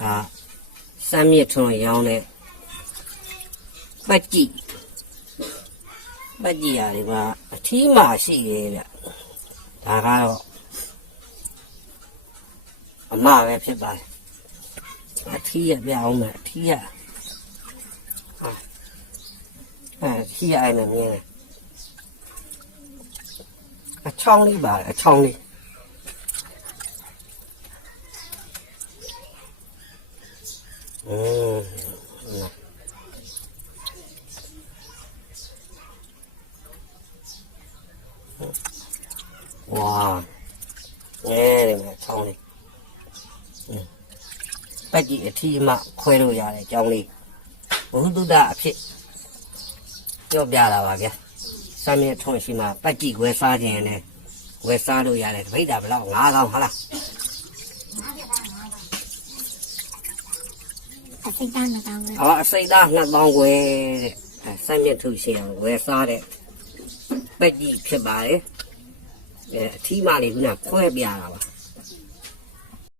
ဒါစမ်းမြစ်ထွန်းရောင်းတဲ့ပတ်ကြည့်ပတ်ကြည့်ရတယ်ကအထီးမှရှိရဲ့ဗျဒါကတော့အမပဲဖြစ်ပါတယ်အထီးရပြအောင်မယ်အထီးရဟာအဲအထီးရအဲ့နဲ့မြင်တယ်အချောင်းလေးပါအချောင်းလေး อืมนะว้าวเนี่ยเนี่ยချောင်းလေးอืมပတ်ကြည့်အထီးမှခွဲလို့ရတယ်အကြောင်းလေးဘုသူဒ္ဓအဖြစ်ပြောပြတာပါဗျာစမ်းမြထွန်းရှိမှပတ်ကြည့်ဝယ်စားခြင်းနဲ့ဝယ်စားလို့ရတယ်တပိတ်တာဘယ်တော့9000ဟုတ်လား အစိတ်သားမကောင်းဘူး။အော်အစိတ်သား2000ခွဲတဲ့။အဲစမ်းမြတ်ထုရှင်ဝယ်စားတဲ့ပက်ကြီးဖြစ်ပါလေ။အဲအထီးမလေးကခွဲပြတာပါ